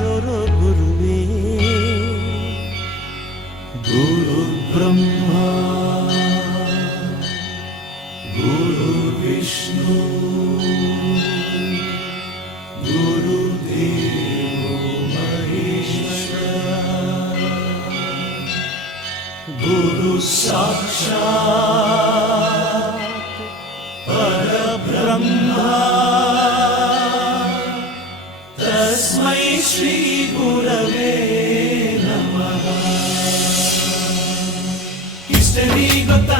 ತೋರೋ ಗುರುವೇ. ಗುರು ಬ್ರಹ್ಮ ಗುರು ವಿಷ್ಣು ಗುರುದೇವೋ ಮಹೇಶ್ವರ ಗುರು ಸಾಕ್ಷಾತ್ ಪರಬ್ರಹ್ಮ ತಸ್ಮೈ ಶ್ರೀ ಗುರವೇ ನಮಃ. ಹಿಸ್ಟರಿ ಗೊತ್ತಾ